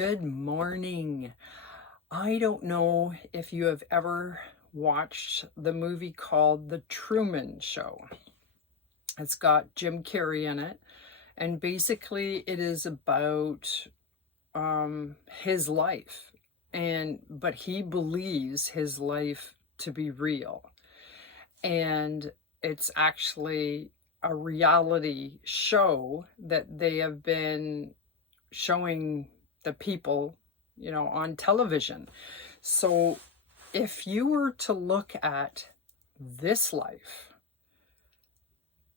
Good morning. I don't know if you have ever watched the movie called The Truman Show. It's got Jim Carrey in it, and basically it is about his life, but he believes his life to be real, and it's actually a reality show that they have been showing the people, on television. So if you were to look at this life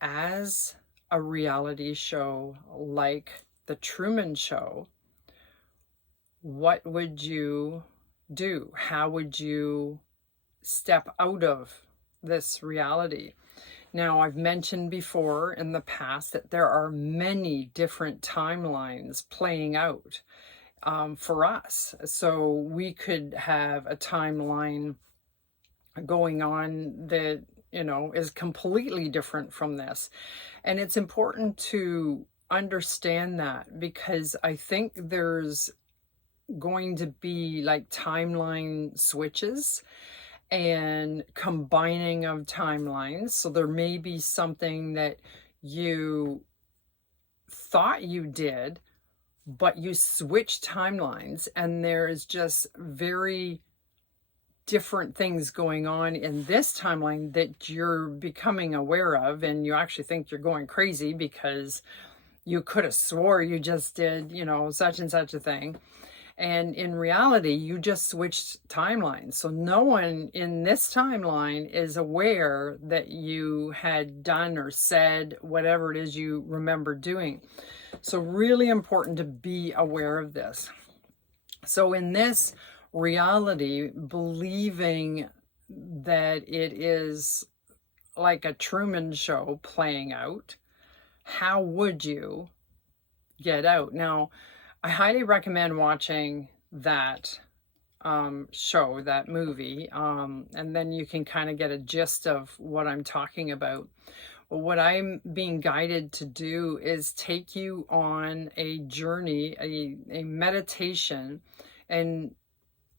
as a reality show like The Truman Show, what would you do? How would you step out of this reality? Now, I've mentioned before in the past that there are many different timelines playing out for us. So we could have a timeline going on that, is completely different from this. And it's important to understand that, because I think there's going to be like timeline switches and combining of timelines. So there may be something that you thought you did, but you switch timelines, and there is just very different things going on in this timeline that you're becoming aware of, and you actually think you're going crazy because you could have swore you just did, such and such a thing. And in reality, you just switched timelines. So no one in this timeline is aware that you had done or said whatever it is you remember doing. So really important to be aware of this. So in this reality, believing that it is like a Truman Show playing out, how would you get out? Now, I highly recommend watching that show, that movie, and then you can kind of get a gist of what I'm talking about. But what I'm being guided to do is take you on a journey, a meditation, and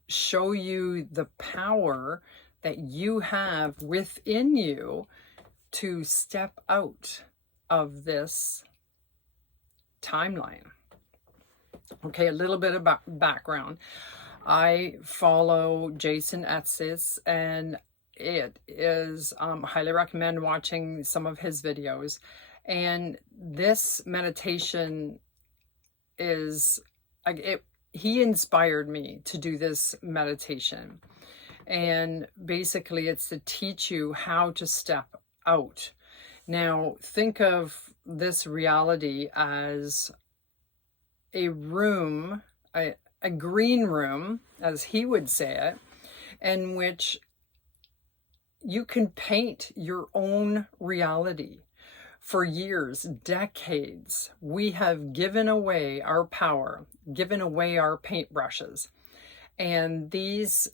show you the power that you have within you to step out of this timeline. Okay, a little bit about background. I follow Jason Etzis, and it is highly recommend watching some of his videos. And this meditation is he inspired me to do this meditation, and basically it's to teach you how to step out. Now think of this reality as a room, a green room, as he would say it, in which you can paint your own reality. For years, decades, we have given away our power, given away our paintbrushes. And these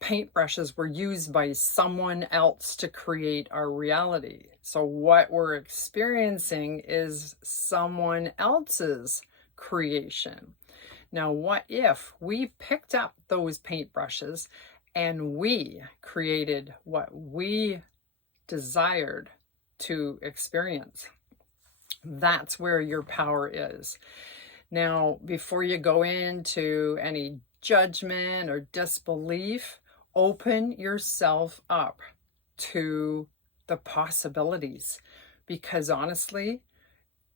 paintbrushes were used by someone else to create our reality. So what we're experiencing is someone else's creation. Now, what if we picked up those paintbrushes and we created what we desired to experience? That's where your power is. Now, before you go into any judgment or disbelief, open yourself up to the possibilities, because honestly,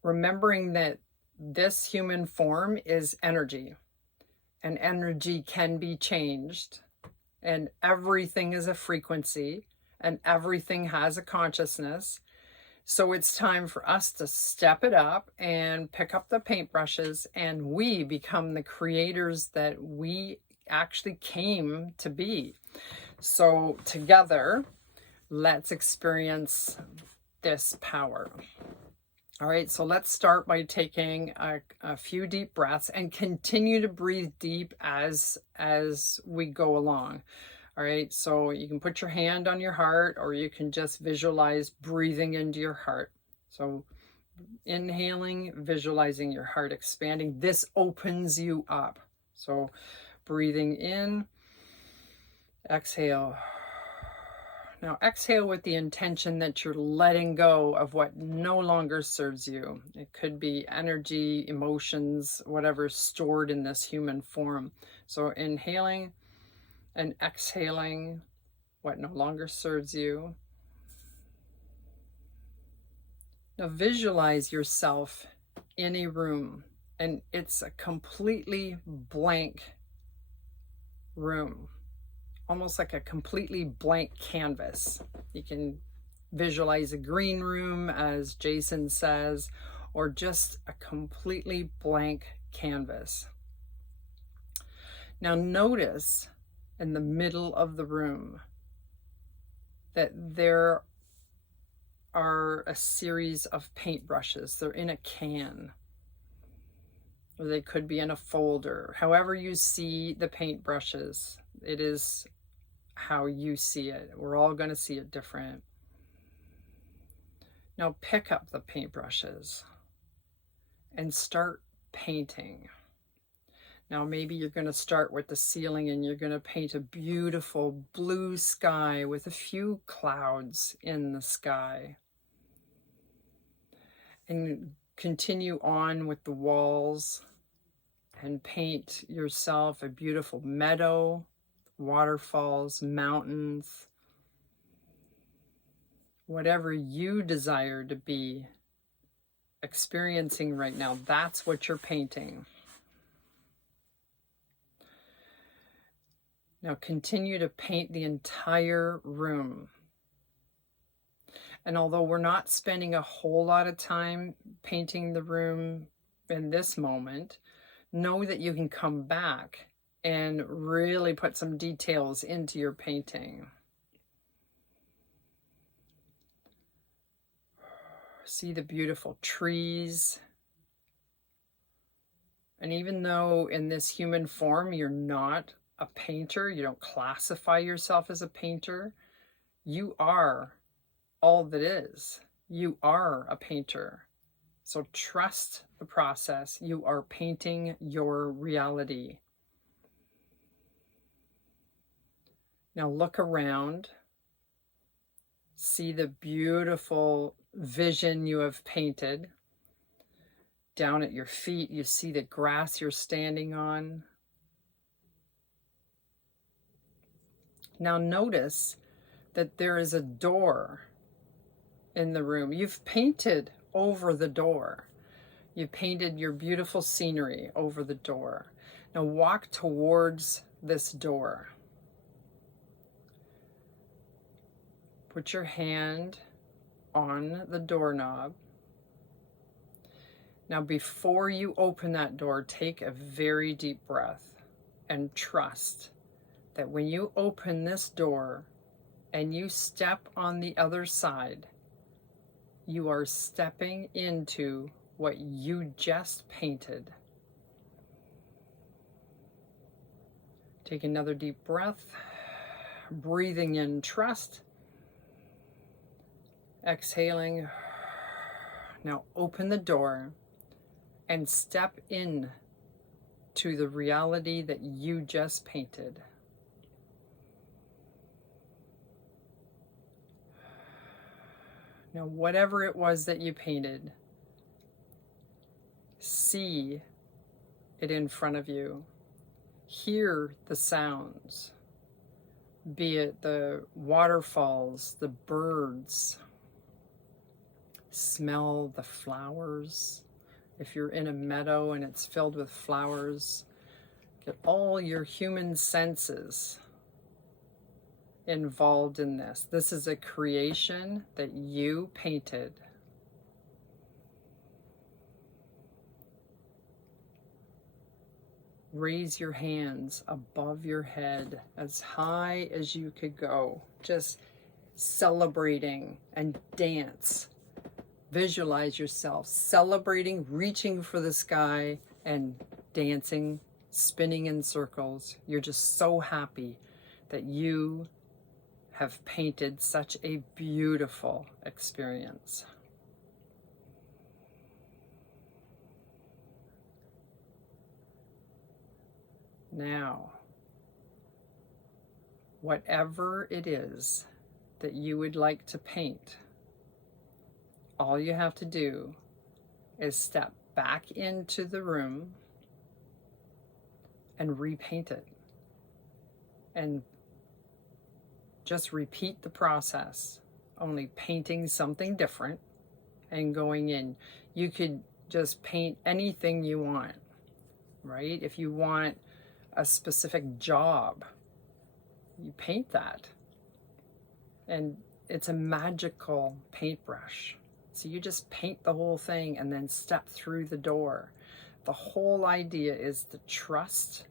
remembering that this human form is energy, and energy can be changed, and everything is a frequency, and everything has a consciousness. So it's time for us to step it up and pick up the paintbrushes, and we become the creators that we actually came to be. So together, let's experience this power. All right, so let's start by taking a few deep breaths and continue to breathe deep as we go along. All right, so you can put your hand on your heart, or you can just visualize breathing into your heart. So Inhaling, visualizing your heart expanding. This opens you up. So breathing in, exhale. Now exhale with the intention that you're letting go of what no longer serves you. It could be energy, emotions, whatever's stored in this human form. So inhaling and exhaling what no longer serves you. Now visualize yourself in a room, and it's a completely blank room, almost like a completely blank canvas. You can visualize a green room, as Jason says, or just a completely blank canvas. Now notice in the middle of the room that there are a series of paintbrushes. They're in a can, or they could be in a folder. However you see the paintbrushes, it is how you see it. We're all going to see it different. Now pick up the paintbrushes and start painting. Now maybe you're going to start with the ceiling and you're going to paint a beautiful blue sky with a few clouds in the sky. And continue on with the walls and paint yourself a beautiful meadow, waterfalls, mountains, whatever you desire to be experiencing right now. That's what you're painting. Now continue to paint the entire room. And although we're not spending a whole lot of time painting the room in this moment, know that you can come back and really put some details into your painting. See the beautiful trees. And even though in this human form you're not a painter, you don't classify yourself as a painter, you are all that is. You are a painter. So trust the process. You are painting your reality. Now look around. See the beautiful vision you have painted. Down at your feet, you see the grass you're standing on. Now notice that there is a door in the room. You've painted over the door. You painted your beautiful scenery over the door. Now walk towards this door. Put your hand on the doorknob. Now before you open that door, take a very deep breath and trust that when you open this door and you step on the other side, you are stepping into what you just painted. Take another deep breath, breathing in trust, exhaling. Now open the door and step in to the reality that you just painted. Now, whatever it was that you painted, see it in front of you. Hear the sounds, be it the waterfalls, the birds. Smell the flowers. If you're in a meadow and it's filled with flowers, get all your human senses involved in this. This is a creation that you painted. Raise your hands above your head as high as you could go, just celebrating and dance. Visualize yourself celebrating, reaching for the sky and dancing, spinning in circles. You're just so happy that you have painted such a beautiful experience. Now, whatever it is that you would like to paint, all you have to do is step back into the room and repaint it. And just repeat the process, only painting something different and going in. You could just paint anything you want, right? If you want a specific job, you paint that. And it's a magical paintbrush. So you just paint the whole thing and then step through the door. The whole idea is to trust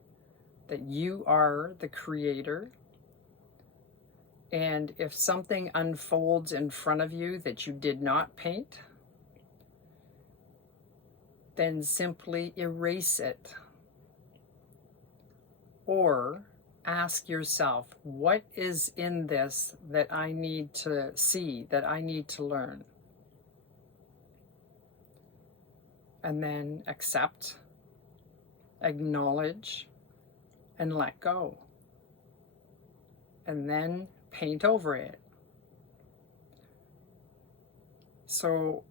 that you are the creator. And if something unfolds in front of you that you did not paint, then simply erase it. Or ask yourself, what is in this that I need to see, that I need to learn? And then accept, acknowledge, and let go. And then paint over it. So,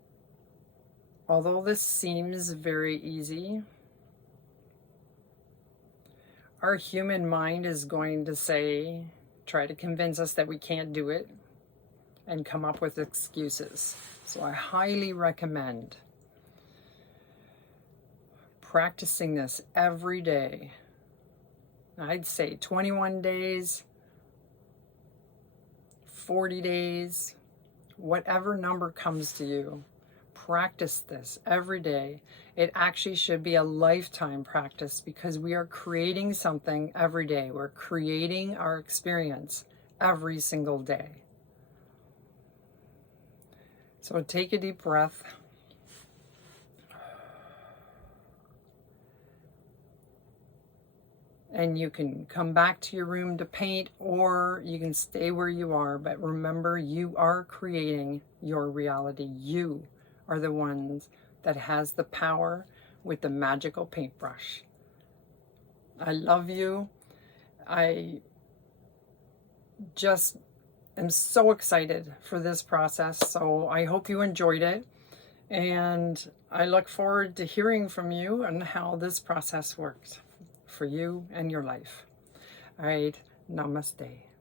although this seems very easy, our human mind is going to say, try to convince us that we can't do it and come up with excuses. So I highly recommend practicing this every day. I'd say 21 days, 40 days, whatever number comes to you. Practice this every day. It actually should be a lifetime practice because we are creating something every day. We're creating our experience every single day. So take a deep breath. And you can come back to your room to paint, or you can stay where you are. But remember, you are creating your reality. You are the ones that has the power with the magical paintbrush. I love you. I just am so excited for this process. So I hope you enjoyed it. And I look forward to hearing from you on how this process works for you and your life. All right, namaste.